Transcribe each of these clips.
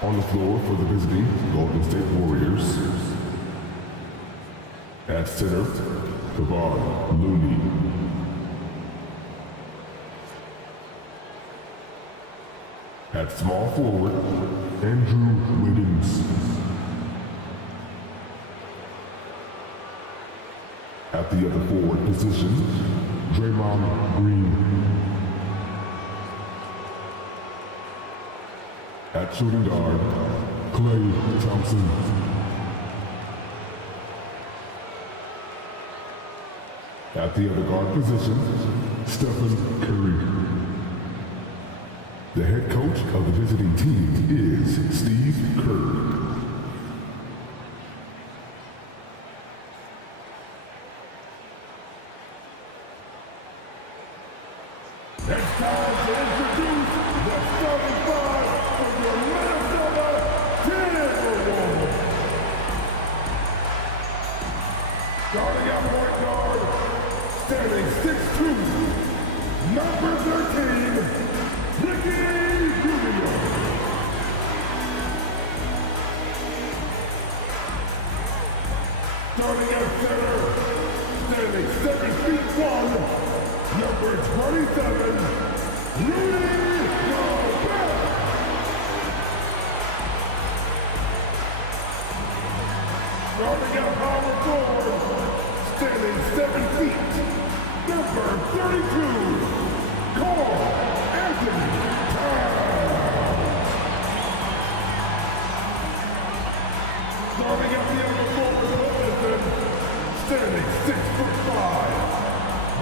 On the floor for the visiting Golden State Warriors. At center, Kevon Looney. At small forward, Andrew Wiggins. At the other forward position, Draymond Green. At shooting guard, Klay Thompson. At the other guard position, Stephen Curry. The head coach of the visiting team is Steve Kerr. It's time to introduce the starting five of the Minnesota Timberwolves. Starting at point guard, standing 6'2", number 13, Ricky Rubio. Starting at center, standing 7 feet 1, number 27, Rudy Gobert. Starting at power forward, standing 7 feet, number 32, Carl Anthony Towns. Starting at the other forward position, standing 6'5",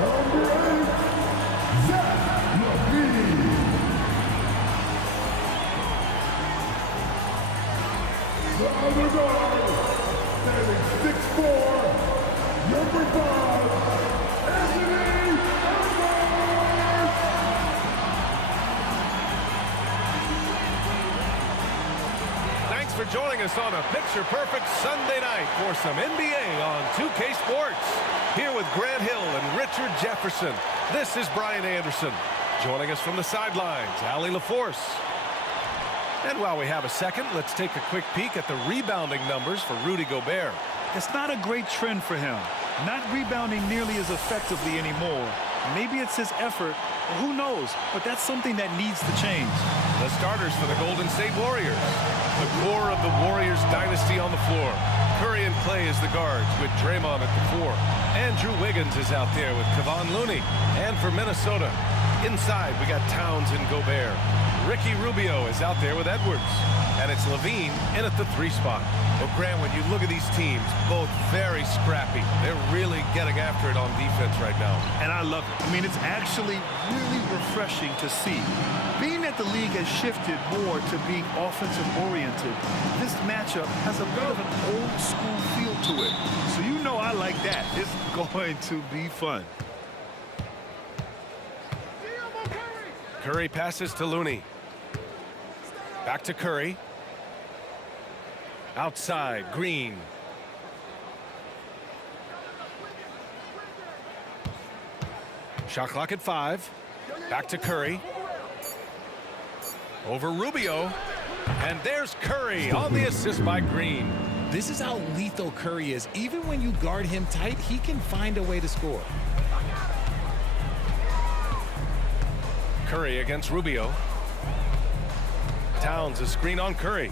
number 8, Zach LaVine. The other guard, standing 6'4", number 5, Anthony Edwards. Thanks for joining us on a picture-perfect Sunday night for some NBA on 2K Sports. Here with Grant Hill and Richard Jefferson, this is Brian Anderson. Joining us from the sidelines, Allie LaForce. And while we have a second, let's take a quick peek at the rebounding numbers for Rudy Gobert. It's not a great trend for him. Not rebounding nearly as effectively anymore. Maybe it's his effort, or who knows, but that's something that needs to change. The starters for the Golden State Warriors. The core of the Warriors dynasty on the floor. Curry and Klay as the guards with Draymond at the 4. Andrew Wiggins is out there with Kevon Looney. And for Minnesota, inside we got Towns and Gobert. Ricky Rubio is out there with Edwards. And it's LaVine in at the 3 spot. Well, Grant, when you look at these teams, both very scrappy. They're really getting after it on defense right now. And I love it. I mean, it's actually really refreshing to see. Being that the league has shifted more to being offensive-oriented, this matchup has a bit of an old-school feel to it. So you know I like that. It's going to be fun. Curry passes to Looney. Back to Curry. Outside, Green. Shot clock at 5. Back to Curry. Over Rubio. And there's Curry on the assist by Green. This is how lethal Curry is. Even when you guard him tight, he can find a way to score. Curry against Rubio. Towns a screen on Curry.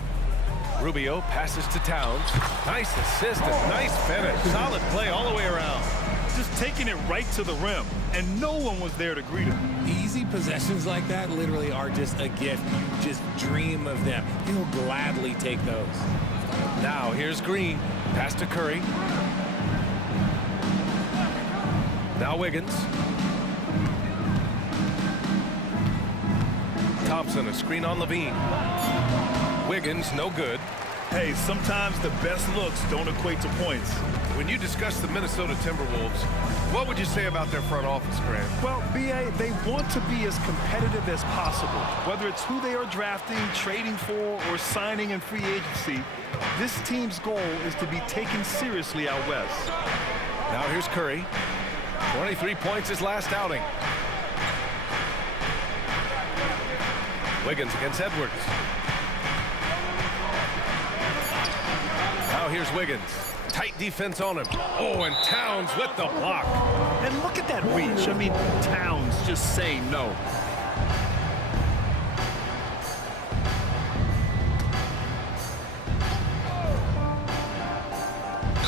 Rubio passes to Towns. Nice assist and nice finish. Solid play all the way around. Just taking it right to the rim, and no one was there to greet him. Easy possessions like that literally are just a gift. You just dream of them. He'll gladly take those. Now here's Green. Pass to Curry. Now Wiggins. Thompson, a screen on LaVine. Wiggins, no good. Hey, sometimes the best looks don't equate to points. When you discuss the Minnesota Timberwolves, what would you say about their front office, Grant? Well, B.A., they want to be as competitive as possible. Whether it's who they are drafting, trading for, or signing in free agency, this team's goal is to be taken seriously out west. Now here's Curry. 23 points his last outing. Wiggins against Edwards. Now here's Wiggins. Tight defense on him. Oh, and Towns with the block. And look at that reach. I mean, Towns just saying no.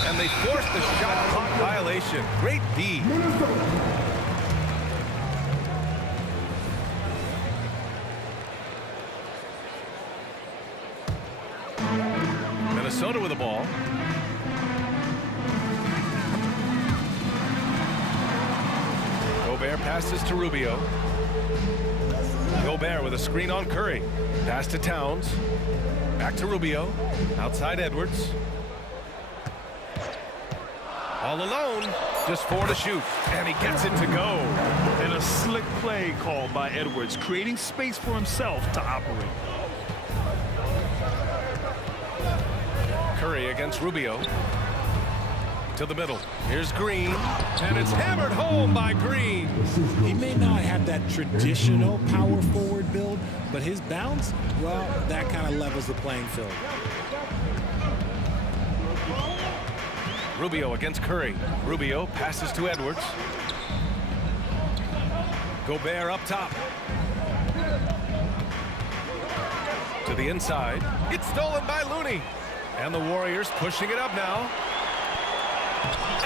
And they forced the shot clock violation. Great D. Minnesota with the ball. Gobert passes to Rubio. Gobert with a screen on Curry. Pass to Towns. Back to Rubio. Outside Edwards. All alone. Just 4 to shoot. And he gets it to go. And a slick play called by Edwards, creating space for himself to operate. Curry against Rubio. To the middle. Here's Green. And it's hammered home by Green. He may not have that traditional power forward build, but his bounce, well, that kind of levels the playing field. Rubio against Curry. Rubio passes to Edwards. Gobert up top. To the inside. It's stolen by Looney. And the Warriors pushing it up now.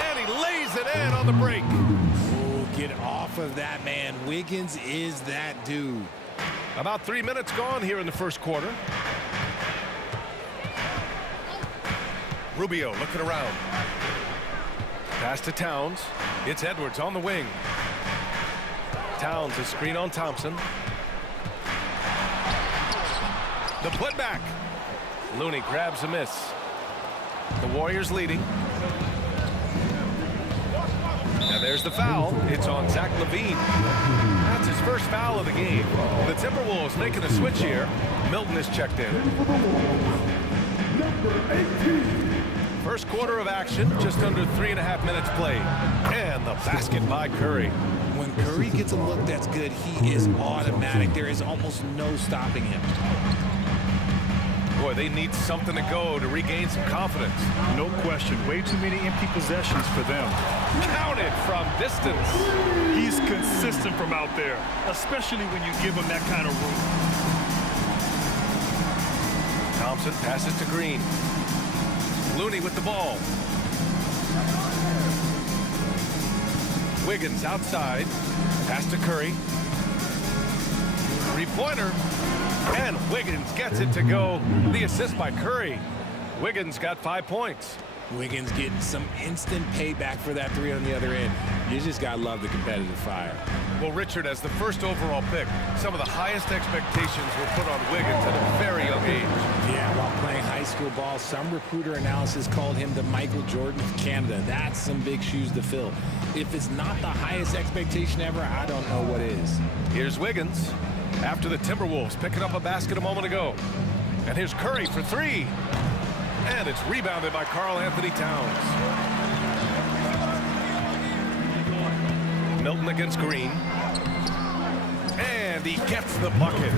And he lays it in on the break. Oh, get off of that, man. Wiggins is that dude. About 3 minutes gone here in the first quarter. Rubio looking around. Pass to Towns. It's Edwards on the wing. Towns a screen on Thompson. The putback. Looney grabs a miss. The Warriors leading. And there's the foul. It's on Zach LaVine. That's his first foul of the game. The Timberwolves making a switch here. Milton is checked in. First quarter of action, just under 3.5 minutes played. And the basket by Curry. When Curry gets a look that's good, he is automatic. There is almost no stopping him. Boy, they need something to go to regain some confidence. No question. Way too many empty possessions for them. Counted from distance. He's consistent from out there, especially when you give him that kind of room. Thompson passes to Green. Looney with the ball. Wiggins outside. Pass to Curry. Three-pointer. And Wiggins gets it to go. The assist by Curry. Wiggins got 5 points. Wiggins getting some instant payback for that three on the other end. You just got to love the competitive fire. Well, Richard, as the first overall pick, some of the highest expectations were put on Wiggins at a very young age. Yeah, while playing high school ball, some recruiter analysis called him the Michael Jordan of Canada. That's some big shoes to fill. If it's not the highest expectation ever, I don't know what is. Here's Wiggins after the Timberwolves picking up a basket a moment ago. And here's Curry for three. And it's rebounded by Karl Anthony Towns. Milton against Green. And he gets the bucket.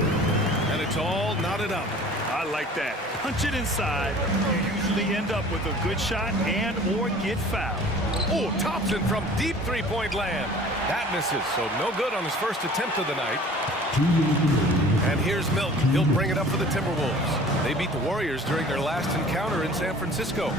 And it's all knotted up. I like that. Punch it inside. You usually end up with a good shot and or get fouled. Oh, Thompson from deep three-point land. That misses, so no good on his first attempt of the night. And here's Milton. He'll bring it up for the Timberwolves. They beat the Warriors during their last encounter in San Francisco.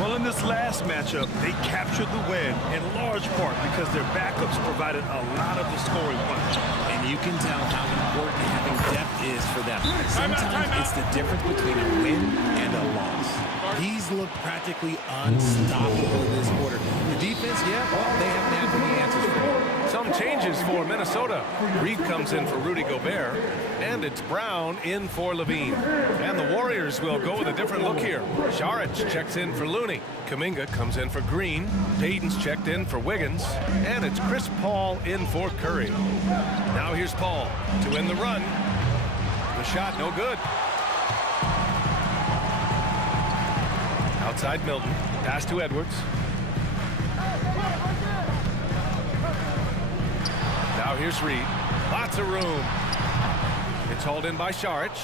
Well, in this last matchup, they captured the win in large part because their backups provided a lot of the scoring punch. And you can tell how important having depth is for them. Sometimes it's the difference between a win and a loss. He's looked practically unstoppable in this quarter. The defense, yeah, well, they haven't had any answers for him. Some changes for Minnesota. Reed comes in for Rudy Gobert. And it's Brown in for LaVine. And the Warriors will go with a different look here. Saric checks in for Looney. Kuminga comes in for Green. Payton's checked in for Wiggins. And it's Chris Paul in for Curry. Now here's Paul to end the run. The shot no good. Outside Milton. Pass to Edwards. Now here's Reed. Lots of room. It's hauled in by Saric.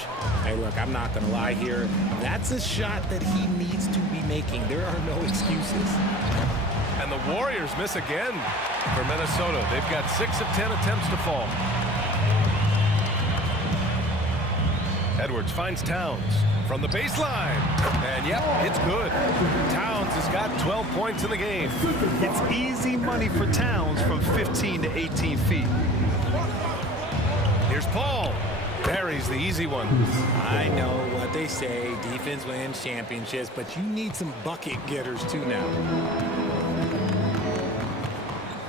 Hey, look, I'm not going to lie here. That's a shot that he needs to be making. There are no excuses. And the Warriors miss again for Minnesota. They've got 6 of 10 attempts to fall. Edwards finds Towns from the baseline. And yep, it's good. Towns has got 12 points in the game. It's easy money for Towns from 15 to 18 feet. Here's Paul. Buries the easy one. I know what they say, defense wins championships, but you need some bucket getters too now.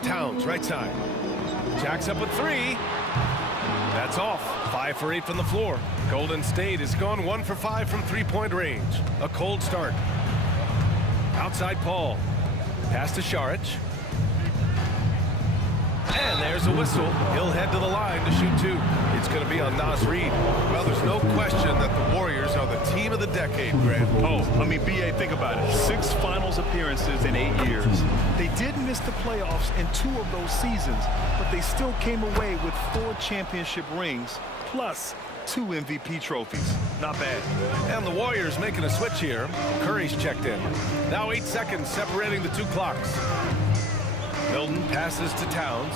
Towns, right side. Jacks up with 3. That's off. 5 for 8 from the floor. Golden State has gone 1 for 5 from three-point range. A cold start. Outside Paul. Pass to Saric. And there's a whistle. He'll head to the line to shoot 2. It's going to be on Naz Reid. Well, there's no question that the Warriors are the team of the decade, Grant. Oh, I mean, B.A., think about it. 6 finals appearances in 8 years. They did miss the playoffs in 2 of those seasons, but they still came away with 4 championship rings, plus 2 MVP trophies. Not bad. And the Warriors making a switch here. Curry's checked in. Now 8 seconds separating the 2 clocks. Milton passes to Towns.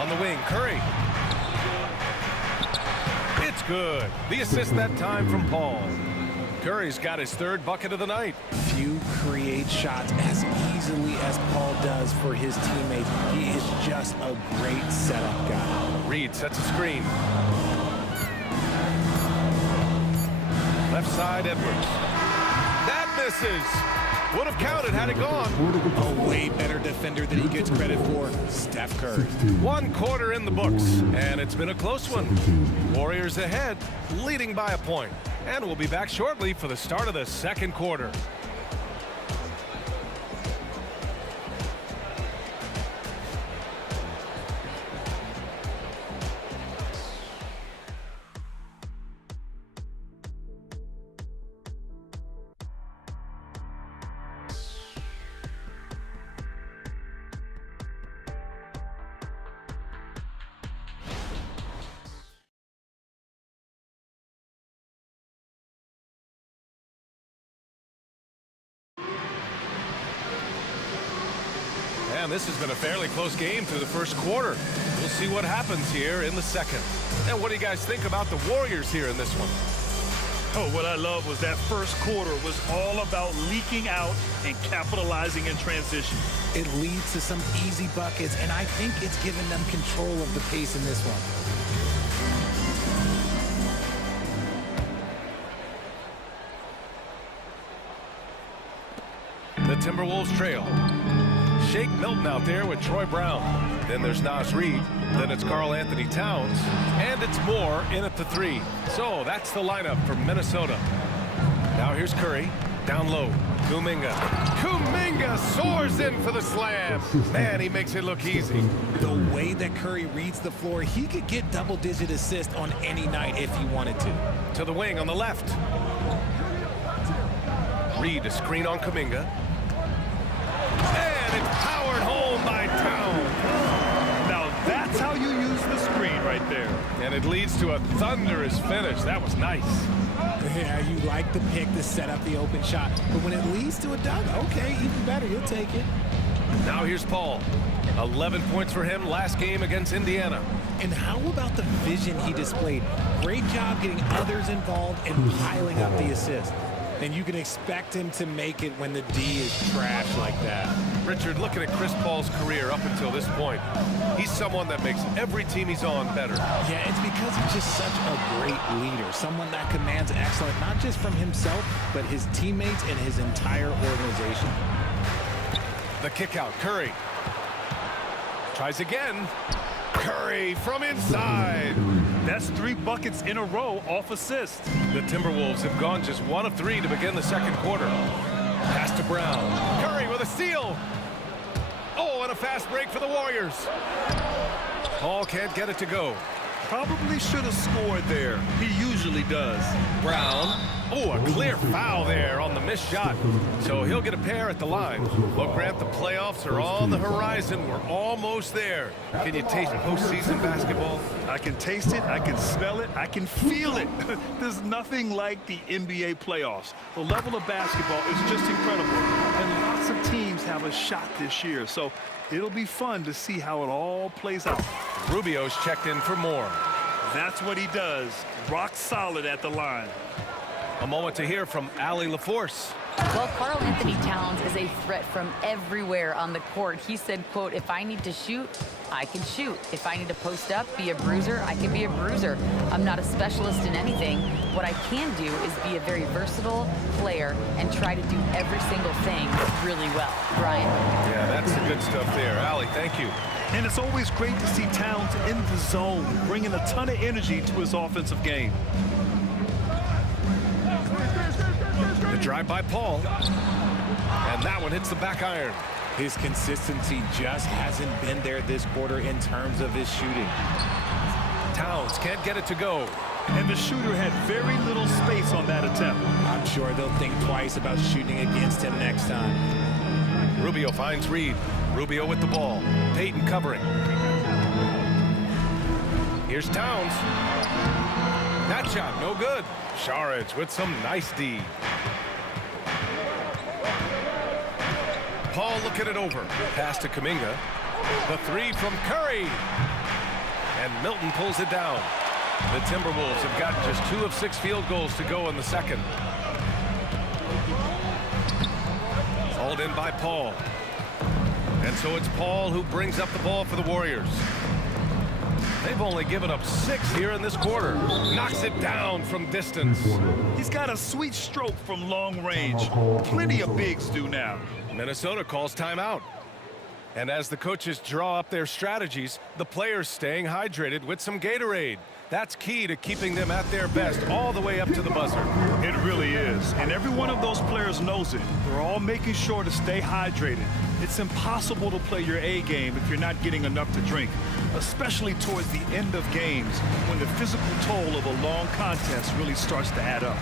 On the wing, Curry. It's good. The assist that time from Paul. Curry's got his 3rd bucket of the night. Few create shots as easily as Paul does for his teammates. He is just a great setup guy. Reid sets a screen. Left side, Edwards. That misses. Would have counted had it gone. A way better defender than he gets credit for, Steph Curry. 1 quarter in the books, and it's been a close one. Warriors ahead, leading by a point. And we'll be back shortly for the start of the 2nd quarter. And this has been a fairly close game through the 1st quarter. We'll see what happens here in the 2nd. And what do you guys think about the Warriors here in this one? Oh, what I love was that 1st quarter was all about leaking out and capitalizing in transition. It leads to some easy buckets, and I think it's given them control of the pace in this one. The Timberwolves trail. Shake Milton out there with Troy Brown. Then there's Naz Reid. Then it's Karl Anthony Towns. And it's Moore in at the 3. So that's the lineup for Minnesota. Now here's Curry. Down low. Kuminga. Kuminga soars in for the slam. Man, he makes it look easy. The way that Curry reads the floor, he could get double-digit assists on any night if he wanted to. To the wing on the left. Reid a screen on Kuminga. And it's powered home by Towns. Now that's how you use the screen right there. And it leads to a thunderous finish. That was nice. Yeah, you like the pick to set up the open shot, but when it leads to a dunk, okay, even better, you'll take it. Now here's Paul. 11 points for him last game against Indiana. And how about the vision he displayed? Great job getting others involved and piling up the assist. And you can expect him to make it when the D is trash like that. Richard, looking at Chris Paul's career up until this point, he's someone that makes every team he's on better. Yeah, it's because he's just such a great leader, someone that commands excellence, not just from himself, but his teammates and his entire organization. The kick out, Curry. Tries again. Curry from inside. That's 3 buckets in a row off assist. The Timberwolves have gone just 1 of 3 to begin the 2nd quarter. Pass to Brown. Curry with a steal. Oh, and a fast break for the Warriors. Paul can't get it to go. Probably should have scored there. He usually does. Brown. Oh, a clear foul there on the missed shot. So he'll get a pair at the line. Well, Grant, the playoffs are on the horizon. We're almost there. Can you taste postseason basketball? I can taste it, I can smell it, I can feel it. There's nothing like the NBA playoffs. The level of basketball is just incredible. And lots of teams have a shot this year. So it'll be fun to see how it all plays out. Rubio's checked in for more. That's what he does. Rock solid at the line. A moment to hear from Allie LaForce. Well, Karl Anthony Towns is a threat from everywhere on the court. He said, quote, if I need to shoot, I can shoot. If I need to post up, be a bruiser, I can be a bruiser. I'm not a specialist in anything. What I can do is be a very versatile player and try to do every single thing really well. Brian? Yeah, that's the good stuff there. Allie, thank you. And it's always great to see Towns in the zone, bringing a ton of energy to his offensive game. The drive by Paul. And that one hits the back iron. His consistency just hasn't been there this quarter in terms of his shooting. Towns can't get it to go. And the shooter had very little space on that attempt. I'm sure they'll think twice about shooting against him next time. Rubio finds Reed. Rubio with the ball. Payton covering. Here's Towns. That shot, no good. Saric with some nice D. Paul looking it over. Pass to Kuminga. The three from Curry. And Milton pulls it down. The Timberwolves have got just 2 of 6 field goals to go in the second. Hauled in by Paul. And so it's Paul who brings up the ball for the Warriors. They've only given up 6 here in this quarter. Knocks it down from distance. He's got a sweet stroke from long range. Plenty of bigs do now. Minnesota calls timeout. And as the coaches draw up their strategies, the players staying hydrated with some Gatorade. That's key to keeping them at their best all the way up to the buzzer. It really is. And every one of those players knows it. They're all making sure to stay hydrated. It's impossible to play your A game if you're not getting enough to drink, especially towards the end of games when the physical toll of a long contest really starts to add up.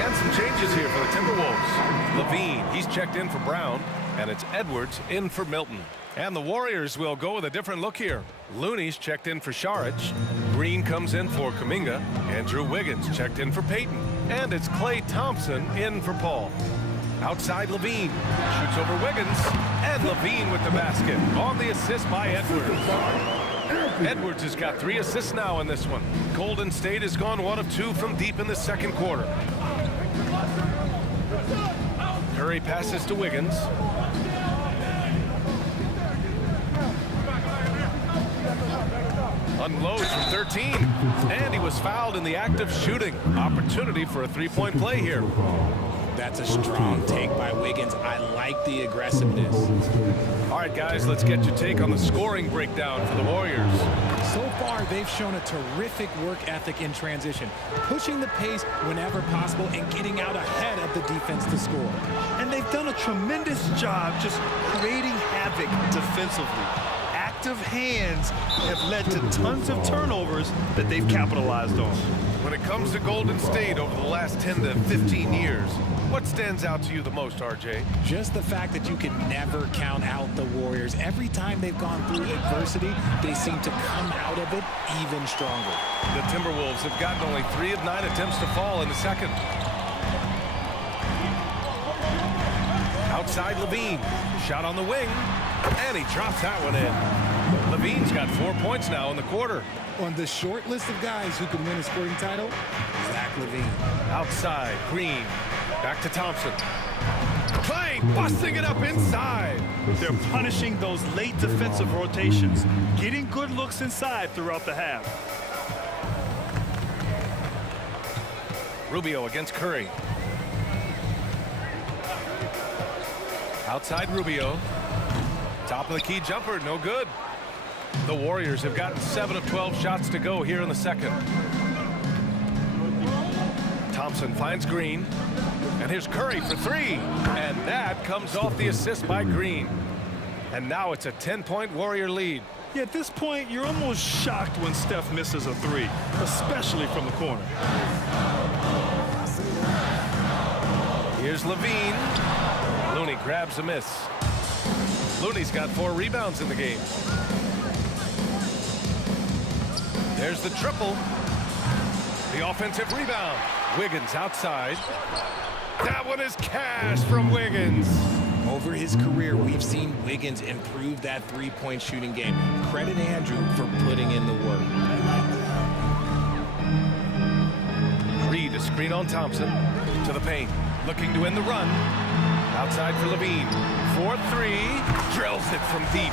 And some changes here for the Timberwolves. Levine, he's checked in for Brown, and it's Edwards in for Milton. And the Warriors will go with a different look here. Looney's checked in for Saric. Green comes in for Kuminga. Andrew Wiggins checked in for Payton. And it's Klay Thompson in for Paul. Outside Levine. Shoots over Wiggins. And Levine with the basket. On the assist by Edwards. Edwards has got 3 assists now in this one. Golden State has gone 1 of 2 from deep in the second quarter. Curry passes to Wiggins. Unloads from 13. And he was fouled in the act of shooting. Opportunity for a 3-point play here. That's a strong take by Wiggins. I like the aggressiveness. All right, guys, let's get your take on the scoring breakdown for the Warriors. So far, they've shown a terrific work ethic in transition, pushing the pace whenever possible and getting out ahead of the defense to score. And they've done a tremendous job just creating havoc defensively. Active hands have led to tons of turnovers that they've capitalized on. When it comes to Golden State over the last 10 to 15 years, what stands out to you the most, RJ? Just the fact that you can never count out the Warriors. Every time they've gone through adversity, they seem to come out of it even stronger. The Timberwolves have gotten only 3 of 9 attempts to fall in the second. Outside Levine. Shot on the wing. And he drops that one in. Levine's got 4 points now in the quarter. On the short list of guys who can win a sporting title, Zach LaVine. Outside, Green. Back to Thompson. Klay busting it up inside. They're punishing those late defensive rotations, getting good looks inside throughout the half. Rubio against Curry. Outside Rubio. Top of the key jumper, no good. The Warriors have gotten 7 of 12 shots to go here in the second. Thompson finds Green. And here's Curry for three. And that comes off the assist by Green. And now it's a 10-point Warrior lead. Yeah, at this point, you're almost shocked when Steph misses a three, especially from the corner. Here's Levine. Looney grabs a miss. Looney's got 4 rebounds in the game. There's the triple. The offensive rebound. Wiggins outside. That one is cash from Wiggins. Over his career, we've seen Wiggins improve that three-point shooting game. Credit Andrew for putting in the work. Reed a screen on Thompson. To the paint. Looking to win the run. Outside for Levine. 4-3. Drills it from deep.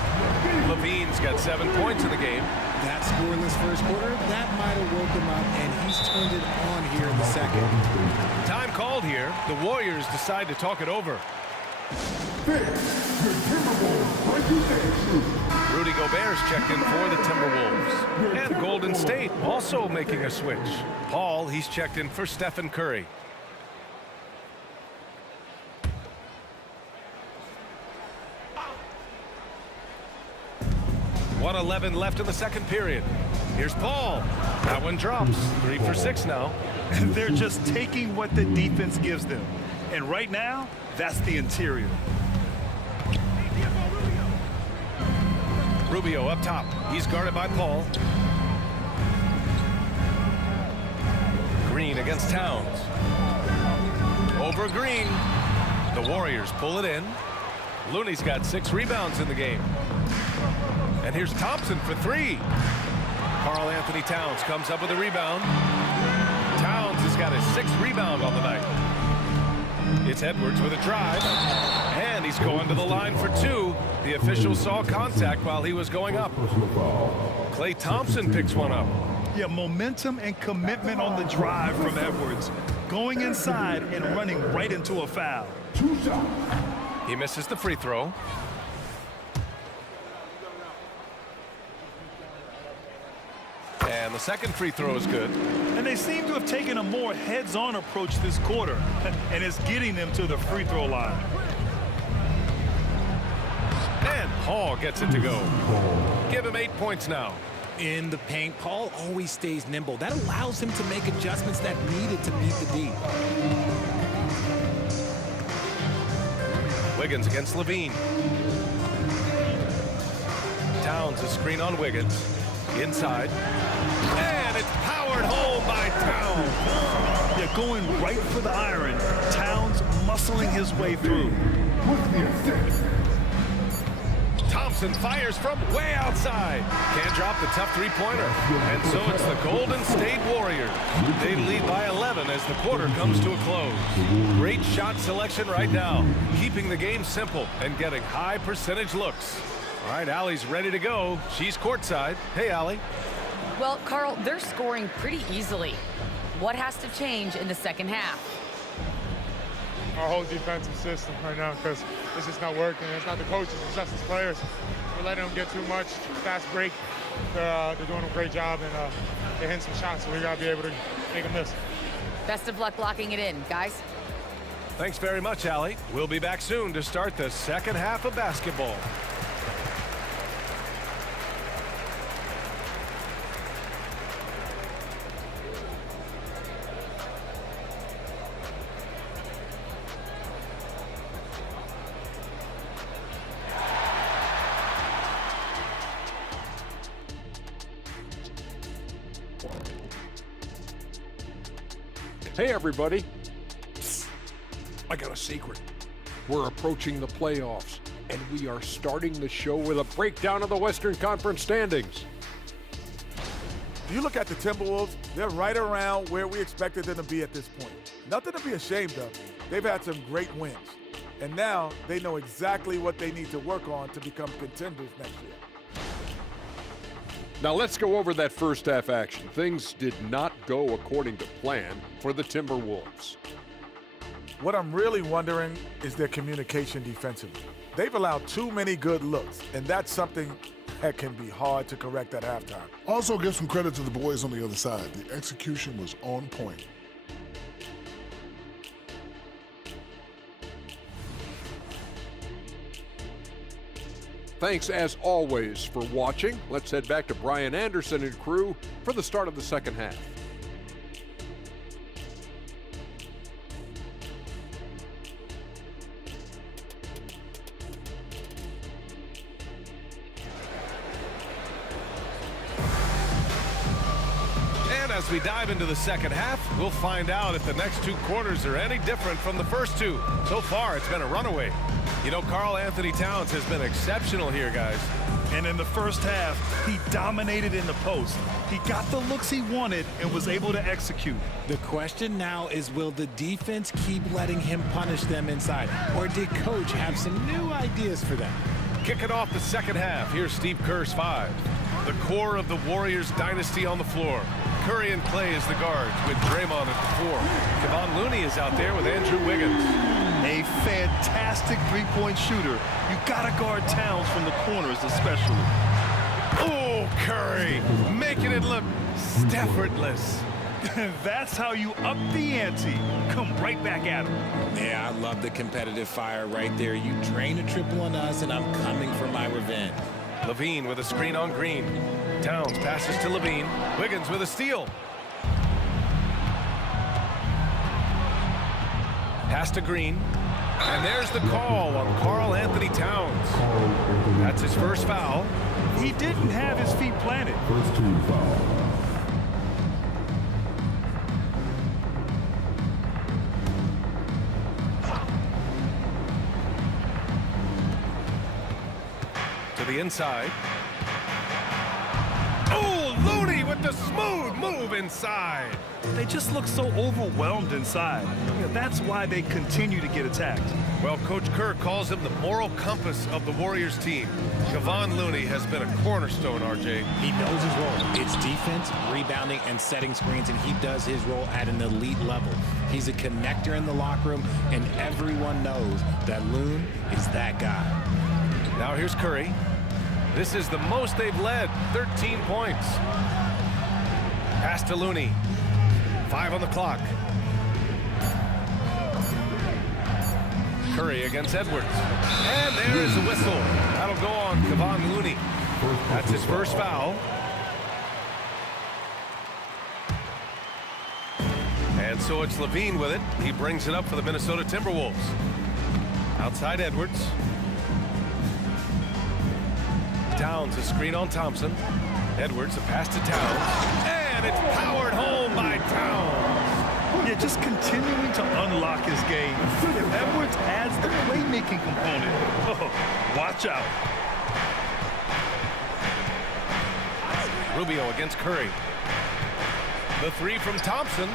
Levine's got 7 points in the game. That scoreless first quarter, that might have woke him up, and he's turned it on here in the second. Time called here. The Warriors decide to talk it over. Rudy Gobert's checked in for the Timberwolves. And Golden State also making a switch. Paul, he's checked in for Stephen Curry. .111 left in the second period. Here's Paul. That one drops. 3 for 6 now. And they're just taking what the defense gives them. And right now, that's the interior. Rubio up top. He's guarded by Paul. Green against Towns. Over Green. The Warriors pull it in. Looney's got 6 rebounds in the game. And here's Thompson for 3. Karl Anthony Towns comes up with a rebound. Towns has got his 6th rebound on the night. It's Edwards with a drive. And he's going to the line for 2. The official saw contact while he was going up. Klay Thompson picks one up. Yeah, momentum and commitment on the drive from Edwards. Going inside and running right into a foul. He misses the free throw. And the second free throw is good. And they seem to have taken a more heads-on approach this quarter, and it's getting them to the free throw line. And Paul gets it to go. Give him 8 points now. In the paint, Paul always stays nimble. That allows him to make adjustments that needed to beat the D. Wiggins against Levine. Towns a screen on Wiggins. Inside. And it's powered home by Towns. Yeah, going right for the iron. Towns muscling his way through. Thompson fires from way outside. Can't drop the tough three-pointer. And so it's the Golden State Warriors. They lead by 11 as the quarter comes to a close. Great shot selection right now. Keeping the game simple and getting high percentage looks. All right, Allie's ready to go. She's courtside. Hey, Allie. Well, Carl, they're scoring pretty easily. What has to change in the second half? Our whole defensive system right now, because it's just not working. It's not the coaches, it's just the players. We're letting them get too much fast break. They're doing a great job, and they're hitting some shots, so we got to be able to make them miss. Best of luck locking it in, guys. Thanks very much, Allie. We'll be back soon to start the second half of basketball. Hey everybody, I got a secret. We're approaching the playoffs, and we are starting the show with a breakdown of the Western Conference standings. If you look at the Timberwolves, they're right around where we expected them to be at this point. Nothing to be ashamed of. They've had some great wins, and now they know exactly what they need to work on to become contenders next year. Now let's go over that first half action. Things did not go according to plan for the Timberwolves. What I'm really wondering is their communication defensively. They've allowed too many good looks, and that's something that can be hard to correct at halftime. Also, give some credit to the boys on the other side. The execution was on point. Thanks as always for watching. Let's head back to Brian Anderson and crew for the start of the second half. As we dive into the second half, we'll find out if the next two quarters are any different from the first two. So far, it's been a runaway. You know, Karl Anthony Towns has been exceptional here, guys. And in the first half, he dominated in the post. He got the looks he wanted and was able to execute. The question now is, will the defense keep letting him punish them inside? Or did Coach have some new ideas for them? Kicking off the second half, here's Steve Kerr's 5. The core of the Warriors dynasty on the floor. Curry and Clay as the guards with Draymond at the 4. Kevon Looney is out there with Andrew Wiggins. A fantastic three-point shooter. You gotta guard Towns from the corners especially. Oh, Curry, making it look effortless. That's how you up the ante. Come right back at him. Yeah, I love the competitive fire right there. You drain a triple on us, and I'm coming for my revenge. Levine with a screen on Green. Towns passes to Levine. Wiggins with a steal. Pass to Green. And there's the call on Karl Anthony Towns. That's his first foul. He didn't have his feet planted. First team foul. To the inside. Oh, Looney with the smooth move inside. They just look so overwhelmed inside. That's why they continue to get attacked. Well, Coach Kerr calls him the moral compass of the Warriors team. Kevon Looney has been a cornerstone, RJ. He knows his role. It's defense, rebounding, and setting screens, and he does his role at an elite level. He's a connector in the locker room, and everyone knows that Loon is that guy. Now here's Curry. This is the most they've led, 13 points. Pass to Looney. 5 on the clock. Curry against Edwards. And there is a whistle. That'll go on Kevon Looney. That's his first foul. And so it's Levine with it. He brings it up for the Minnesota Timberwolves. Outside Edwards. Towns, a screen on Thompson. Edwards, a pass to Towns. And it's powered home by Towns. Yeah, just continuing to unlock his game. If Edwards adds the playmaking component, watch out. Rubio against Curry. The 3 from Thompson.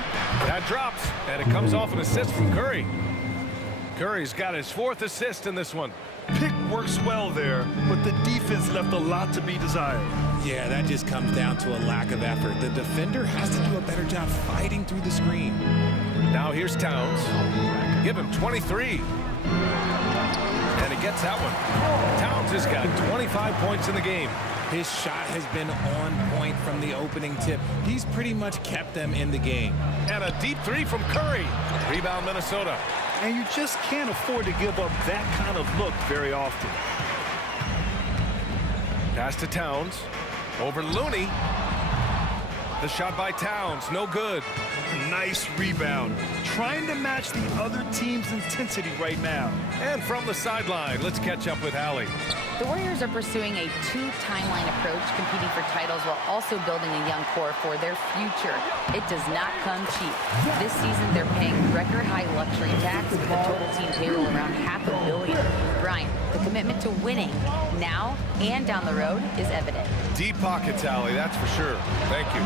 That drops, and it comes off an assist from Curry. Curry's got his 4th assist in this one. Pick works well there, but the defense left a lot to be desired. Yeah, that just comes down to a lack of effort. The defender has to do a better job fighting through the screen. Now here's Towns. Give him 23. And he gets that one. Towns has got 25 points in the game. His shot has been on point from the opening tip. He's pretty much kept them in the game. And a deep 3 from Curry. Rebound Minnesota. And you just can't afford to give up that kind of look very often. Pass to Towns. Over Looney. The shot by Towns, no good. Nice rebound. Trying to match the other team's intensity right now. And from the sideline, let's catch up with Allie. The Warriors are pursuing a 2-timeline approach, competing for titles while also building a young core for their future. It does not come cheap. This season, they're paying record-high luxury tax with a total team payroll around $500 million. Brian, the commitment to winning now and down the road is evident. Deep pockets, Allie, that's for sure. Thank you.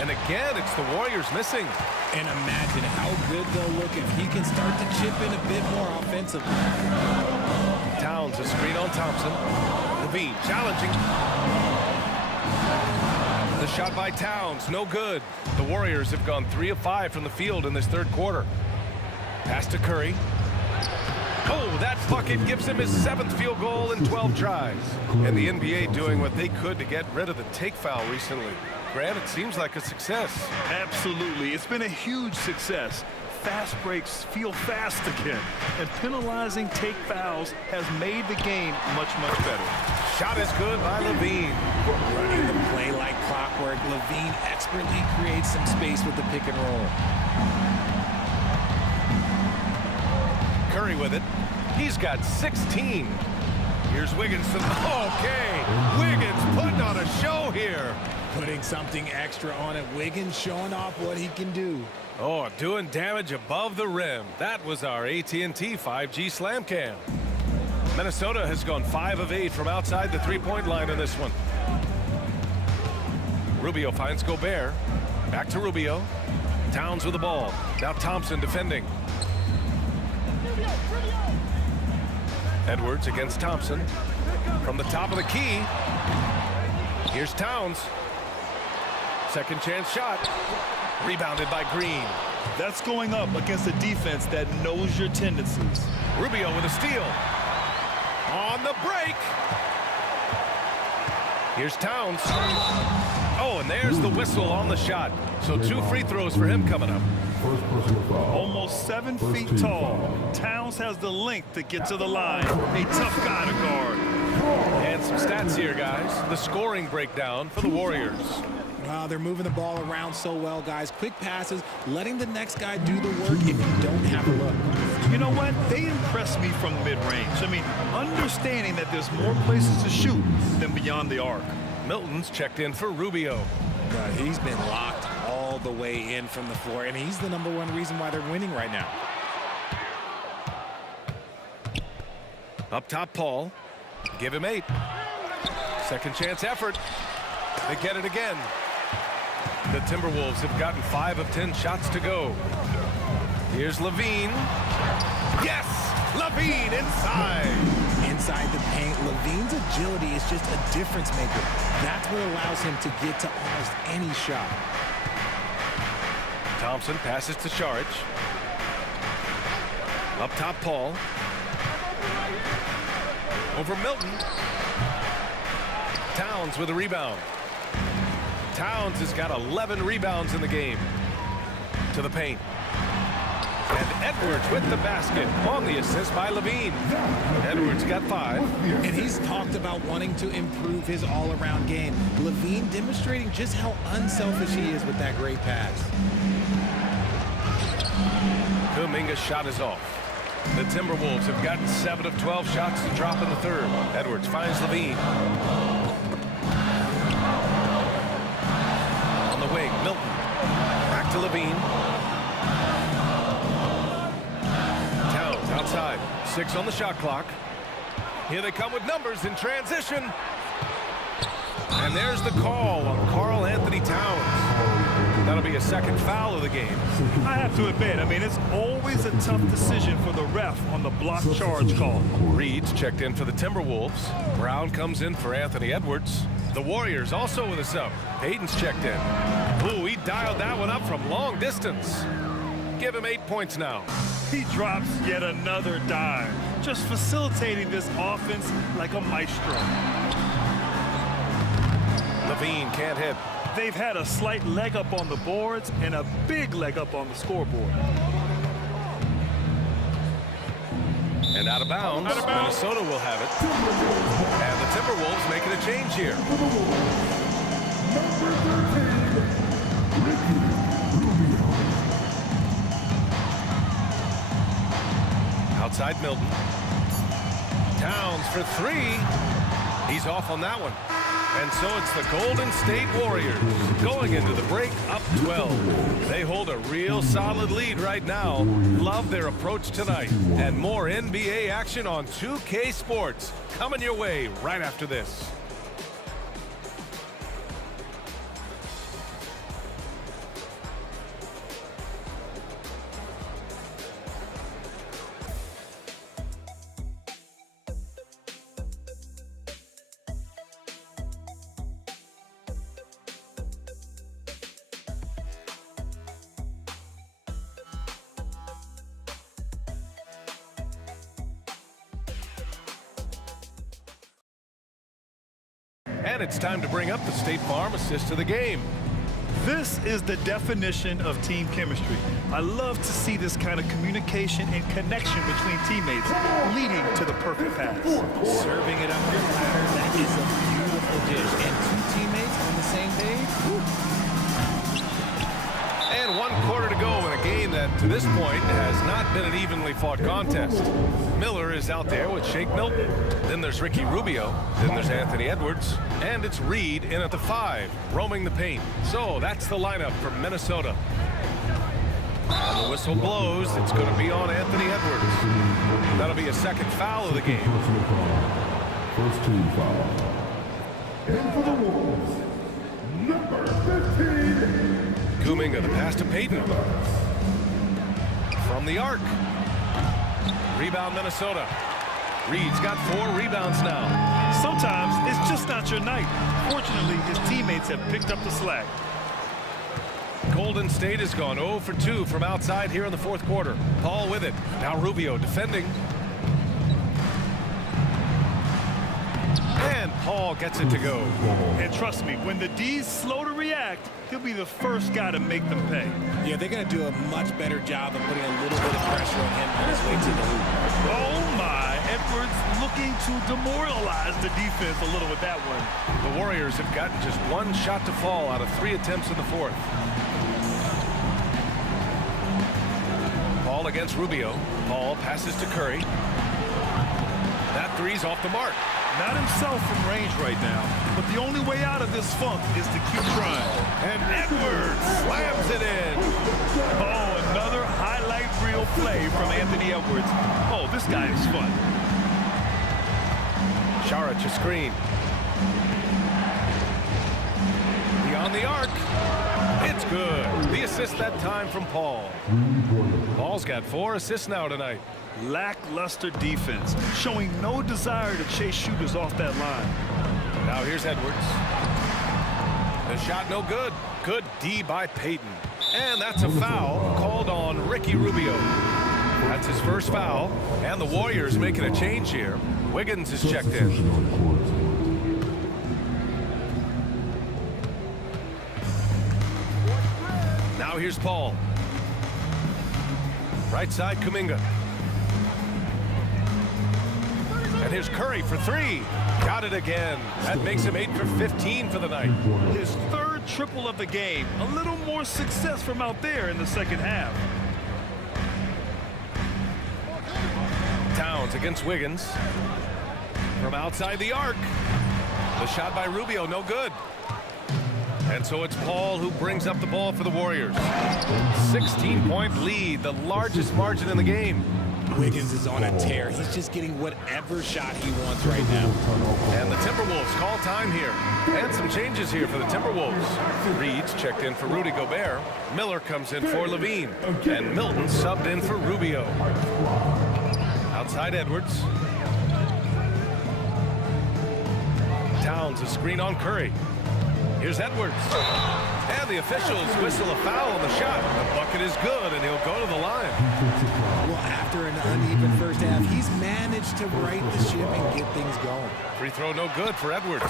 And again, it's the Warriors missing. And imagine how good they'll look if he can start to chip in a bit more offensively. Towns, a screen on Thompson. Levine challenging. The shot by Towns, no good. The Warriors have gone 3 of 5 from the field in this third quarter. Pass to Curry. Oh, that bucket gives him his 7th field goal in 12 tries. And the NBA doing what they could to get rid of the take foul recently. Grant, it seems like a success. Absolutely. It's been a huge success. fast breaks feel fast again. And penalizing take fouls has made the game much, much better. Shot is good by Levine. Running the play like clockwork, Levine expertly creates some space with the pick and roll. Curry with it. He's got 16. Here's Wiggins from okay. Wiggins putting on a show here. Putting something extra on it. Wiggins showing off what he can do. Oh, doing damage above the rim. That was our AT&T 5G Slam Cam. Minnesota has gone 5 of 8 from outside the three-point line in this one. Rubio finds Gobert. Back to Rubio. Towns with the ball. Now Thompson defending. Edwards against Thompson. From the top of the key. Here's Towns. Second chance shot. Rebounded by Green. That's going up against a defense that knows your tendencies. Rubio with a steal. On the break. Here's Towns. Oh, and there's the whistle on the shot. So 2 free throws for him coming up. First personal foul. Almost 7 feet tall. Towns has the length to get to the line. A tough guy to guard. And some stats here, guys. The scoring breakdown for the Warriors. Wow, they're moving the ball around so well, guys. Quick passes, letting the next guy do the work if you don't have a look. You know what? They impress me from mid-range. I mean, understanding that there's more places to shoot than beyond the arc. Milton's checked in for Rubio. He's been locked all the way in from the floor, and he's the #1 reason why they're winning right now. Up top, Paul. Give him 8. Second chance effort. They get it again. The Timberwolves have gotten 5 of 10 shots to go. Here's Levine. Yes! Levine inside. Inside the paint, Levine's agility is just a difference maker. That's what allows him to get to almost any shot. Thompson passes to Saric. Up top, Paul. Over Milton. Towns with a rebound. Towns has got 11 rebounds in the game. To the paint. And Edwards with the basket on the assist by Levine. Edwards got 5. And he's talked about wanting to improve his all-around game. Levine demonstrating just how unselfish he is with that great pass. Kuminga's shot is off. The Timberwolves have gotten 7 of 12 shots to drop in the third. Edwards finds Levine. On the wing, Milton. Back to Levine. Towns outside. 6 on the shot clock. Here they come with numbers in transition. And there's the call on Karl Anthony Towns. That'll be a second foul of the game. I have to admit, I mean, it's always a tough decision for the ref on the block charge call. Reed's checked in for the Timberwolves. Brown comes in for Anthony Edwards. The Warriors also with a sub. Hayden's checked in. Ooh, he dialed that one up from long distance. Give him 8 points now. He drops yet another dime, just facilitating this offense like a maestro. Levine can't hit. They've had a slight leg up on the boards and a big leg up on the scoreboard. And out of bounds. Minnesota will have it. And the Timberwolves making a change here. Outside Milton. Towns for 3. He's off on that one. And so it's the Golden State Warriors going into the break up 12. They hold a real solid lead right now. Love their approach tonight. And more NBA action on 2K Sports coming your way right after this. And it's time to bring up the State Farm assist of the game. This is the definition of team chemistry. I love to see this kind of communication and connection between teammates leading to the perfect pass. Serving it up your platter, that is a beautiful dish. And two teammates on the same page. Woo. And 1 quarter to go in a game that, to this point, has not been an evenly fought contest. Miller is out there with Shake Milton. Then there's Ricky Rubio. Then there's Anthony Edwards. And it's Reed in at the 5, roaming the paint. So that's the lineup for Minnesota. And the whistle blows. It's going to be on Anthony Edwards. That'll be a second foul of the game. First team foul. And for the Wolves, number 15. Kuminga, the pass to Payton. From the arc. Rebound Minnesota. Reed's got 4 rebounds now. Sometimes it's just not your night. Fortunately, his teammates have picked up the slack. Golden State has gone 0 for 2 from outside here in the 4th quarter. Paul with it. Now Rubio defending. And Paul gets it to go. And trust me, when the D's slow to react, he'll be the first guy to make them pay. Yeah, they're going to do a much better job of putting a little bit of pressure on him on his way to the hoop. Oh my, Edwards looking to demoralize the defense a little with that one. The Warriors have gotten just 1 shot to fall out of 3 attempts in the 4th. Paul against Rubio. Paul passes to Curry. That 3's off the mark. Not himself from range right now, but the only way out of this funk is to keep trying. And Edwards slams it in. Oh, another highlight reel play from Anthony Edwards. Oh, this guy is fun. Saric a screen. Beyond the arc. It's good. The assist that time from Paul. Paul's got 4 assists now tonight. Lackluster defense, showing no desire to chase shooters off that line. Now here's Edwards. The shot no good. Good D by Payton. And that's a foul called on Ricky Rubio. That's his first foul. And the Warriors making a change here. Wiggins is checked in. Now here's Paul. Right side, Kuminga. And here's Curry for 3. Got it again. That makes him 8 for 15 for the night. His 3rd triple of the game. A little more success from out there in the second half. Towns against Wiggins. From outside the arc. The shot by Rubio, no good. And so it's Paul who brings up the ball for the Warriors. 16-point lead, the largest margin in the game. Wiggins is on a tear. He's just getting whatever shot he wants right now. And the Timberwolves call time here. And some changes here for the Timberwolves. Reed's checked in for Rudy Gobert. Miller comes in for Levine. And Milton subbed in for Rubio. Outside Edwards. Towns a screen on Curry. Here's Edwards. And the officials whistle a foul on the shot. The bucket is good, and he'll go to the line. Well, after an uneven first half, he's managed to right the ship and get things going. Free throw no good for Edwards.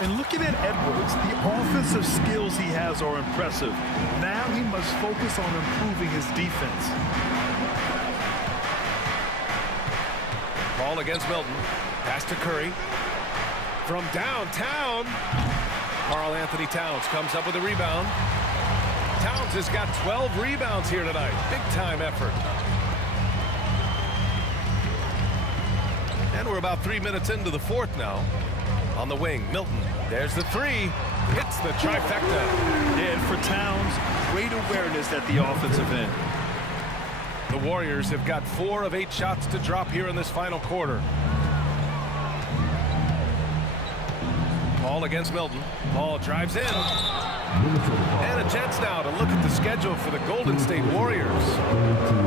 And looking at Edwards, the offensive skills he has are impressive. Now he must focus on improving his defense. Ball against Milton. Pass to Curry. From downtown. Karl Anthony Towns comes up with a rebound. Towns has got 12 rebounds here tonight. Big time effort. And we're about 3 minutes into the 4th now. On the wing, Milton. There's the 3. Hits the trifecta. And for Towns, great awareness at the offensive end. The Warriors have got 4 of 8 shots to drop here in this final quarter. Paul against Milton. Paul drives in. And a chance now to look at the schedule for the Golden State Warriors.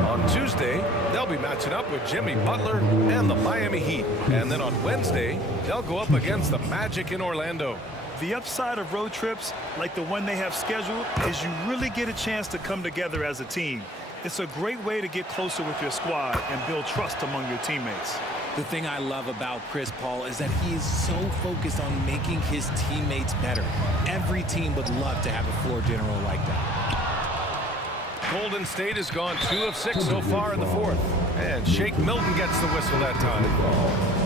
On Tuesday, they'll be matching up with Jimmy Butler and the Miami Heat. And then on Wednesday, they'll go up against the Magic in Orlando. The upside of road trips, like the one they have scheduled, is you really get a chance to come together as a team. It's a great way to get closer with your squad and build trust among your teammates. The thing I love about Chris Paul is that he is so focused on making his teammates better. Every team would love to have a floor general like that. Golden State has gone 2 of 6 so far in the fourth. And Shake Milton gets the whistle that time.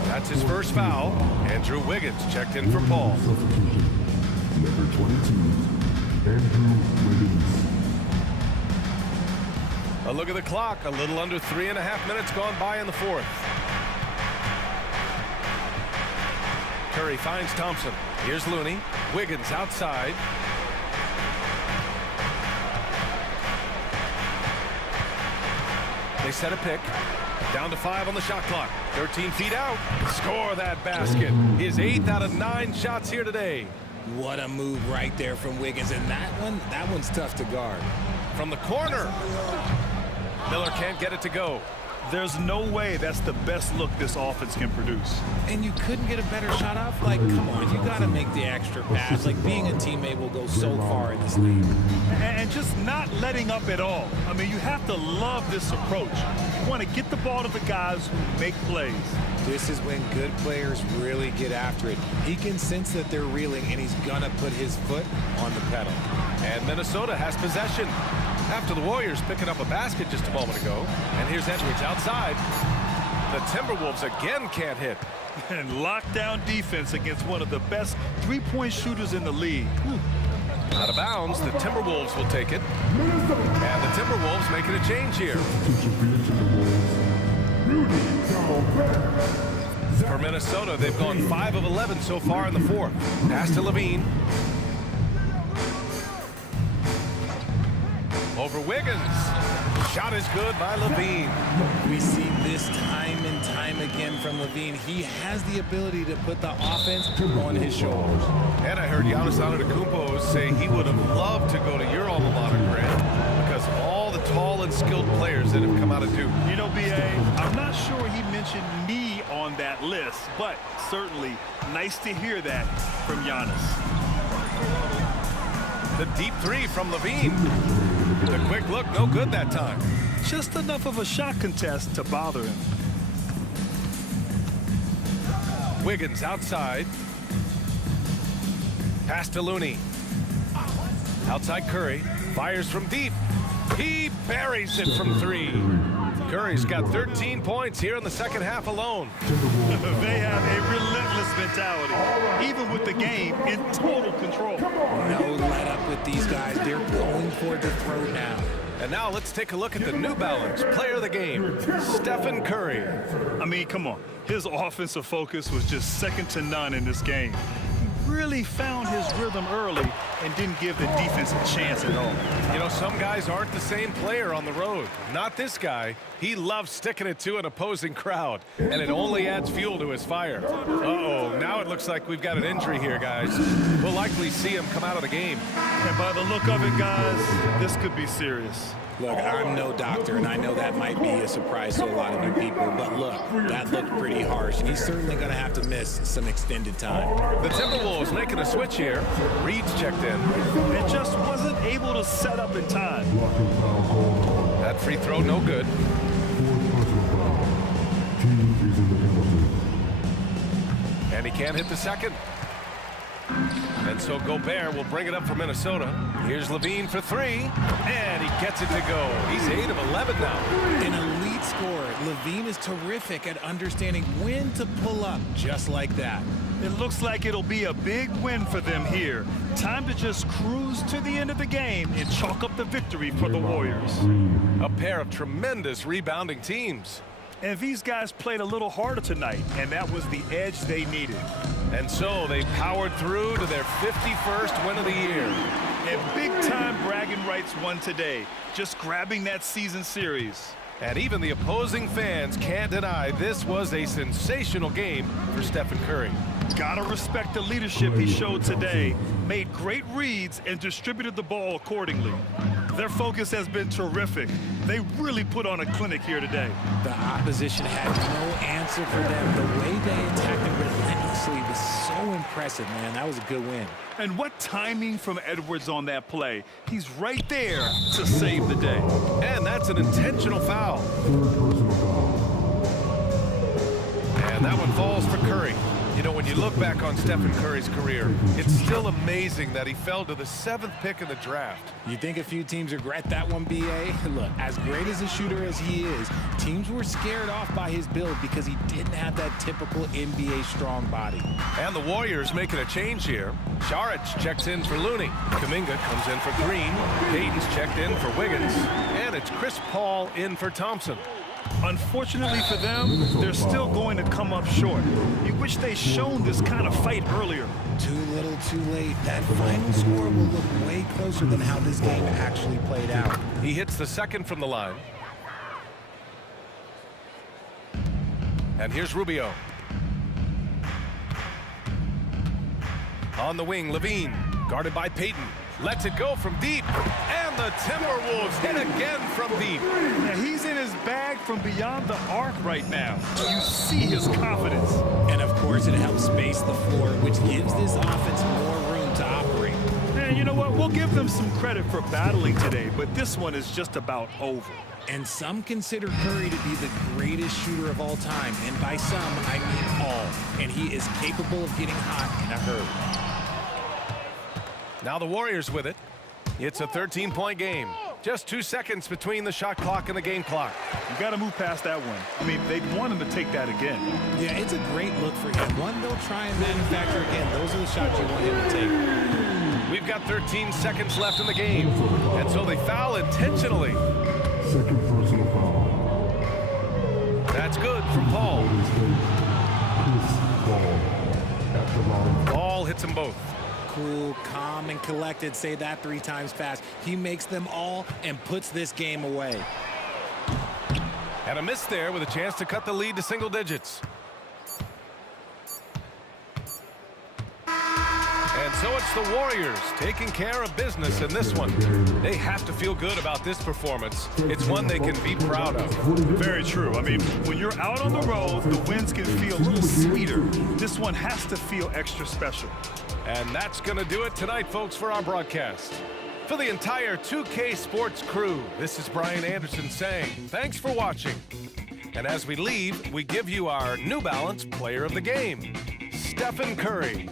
That's his first foul. Andrew Wiggins checked in for Paul. Substitution. Number 22, Andrew Wiggins. A look at the clock. A little under 3.5 minutes gone by in the fourth. Curry finds Thompson. Here's Looney. Wiggins outside. They set a pick. Down to 5 on the shot clock. 13 feet out. Score that basket. His 8th out of 9 shots here today. What a move right there from Wiggins. And that one's tough to guard. From the corner. Miller can't get it to go. There's no way that's the best look this offense can produce. And you couldn't get a better shot off? Like, come on, you got to make the extra pass. Like, being a teammate will go so far in this league. And just not letting up at all. I mean, you have to love this approach. You want to get the ball to the guys who make plays. This is when good players really get after it. He can sense that they're reeling, and he's going to put his foot on the pedal. And Minnesota has possession. After the Warriors picking up a basket just a moment ago. And here's Edwards outside. The Timberwolves again can't hit. And lockdown defense against one of the best three-point shooters in the league. Out of bounds, the Timberwolves will take it. And the Timberwolves making a change here. For Minnesota, they've gone 5 of 11 so far in the fourth. Pass to Levine. Over Wiggins. Shot is good by Levine. We see this time and time again from Levine. He has the ability to put the offense on his shoulders. And I heard Giannis Antetokounmpo say he would have loved to go to your alma mater, Grant, because of all the tall and skilled players that have come out of Duke. You know, B.A., I'm not sure he mentioned me on that list, but certainly nice to hear that from Giannis. The deep 3 from Levine. The quick look, no good that time. Just enough of a shot contest to bother him. Wiggins outside. Pass to Looney. Outside Curry. Fires from deep. He buries it from 3. Curry's got 13 points here in the second half alone. They have a relentless mentality, even with the game in total control. No let up with these guys. They're going for the throw now. And now let's take a look at the New Balance player of the game, Stephen Curry. I mean, come on. His offensive focus was just second to none in this game. He really found his rhythm early and didn't give the defense a chance at all. You know, some guys aren't the same player on the road. Not this guy. He loves sticking it to an opposing crowd, and it only adds fuel to his fire. Uh-oh, now it looks like we've got an injury here, guys. We'll likely see him come out of the game. And by the look of it, guys, this could be serious. Look, I'm no doctor, and I know that might be a surprise to a lot of you people, but look, that looked pretty harsh, and he's certainly going to have to miss some extended time. The Timberwolves making a switch here. Reed's checked in. And just wasn't able to set up in time. That free throw, no good. And he can't hit the second. And so Gobert will bring it up for Minnesota. Here's Levine for 3, and he gets it to go. He's 8 of 11 now. An elite scorer. Levine is terrific at understanding when to pull up just like that. It looks like it'll be a big win for them here. Time to just cruise to the end of the game and chalk up the victory for the Warriors. A pair of tremendous rebounding teams. And these guys played a little harder tonight, and that was the edge they needed. And so they powered through to their 51st win of the year. And big-time bragging rights won today, just grabbing that season series. And even the opposing fans can't deny this was a sensational game for Stephen Curry. Gotta respect the leadership he showed today. Made great reads and distributed the ball accordingly. Their focus has been terrific. They really put on a clinic here today. The opposition had no answer for them. The way they attacked them relentlessly was so impressive, man. That was a good win. And what timing from Edwards on that play. He's right there to save the day. And that's an intentional foul. And that one falls for Curry. You know, when you look back on Stephen Curry's career, it's still amazing that he fell to the 7th pick in the draft. You think a few teams regret that one, B.A.? Look, as great as a shooter as he is, teams were scared off by his build because he didn't have that typical NBA strong body. And the Warriors making a change here. Saric checks in for Looney. Kuminga comes in for Green. Payton's checked in for Wiggins. And it's Chris Paul in for Thompson. Unfortunately for them, they're still going to come up short. You wish they'd shown this kind of fight earlier. Too little, too late. That final score will look way closer than how this game actually played out. He hits the second from the line. And here's Rubio. On the wing, Levine, guarded by Payton. Lets it go from deep. And the Timberwolves hit again from deep. Now, he's in his bag from beyond the arc right now. You see his confidence. And, of course, it helps space the floor, which gives this offense more room to operate. And you know what? We'll give them some credit for battling today, but this one is just about over. And some consider Curry to be the greatest shooter of all time. And by some, I mean all. And he is capable of getting hot in a hurry. Now the Warriors with it. It's a 13-point game. Just 2 seconds between the shot clock and the game clock. You got to move past that one. I mean, they'd want him to take that again. Yeah, it's a great look for him. One they'll try and manufacture again. Those are the shots you want him to take. We've got 13 seconds left in the game. And so they foul intentionally. Second personal foul. That's good from Paul. Chris Paul at the line. Paul hits them both. Cool, calm, and collected. Say that 3 times fast. He makes them all and puts this game away. And a miss there with a chance to cut the lead to single digits. And so it's the Warriors taking care of business in this one. They have to feel good about this performance. It's one they can be proud of. Very true. I mean, when you're out on the road, the wins can feel a little sweeter. This one has to feel extra special. And that's going to do it tonight, folks, for our broadcast. For the entire 2K Sports crew, this is Brian Anderson saying thanks for watching. And as we leave, we give you our New Balance Player of the Game, Stephen Curry.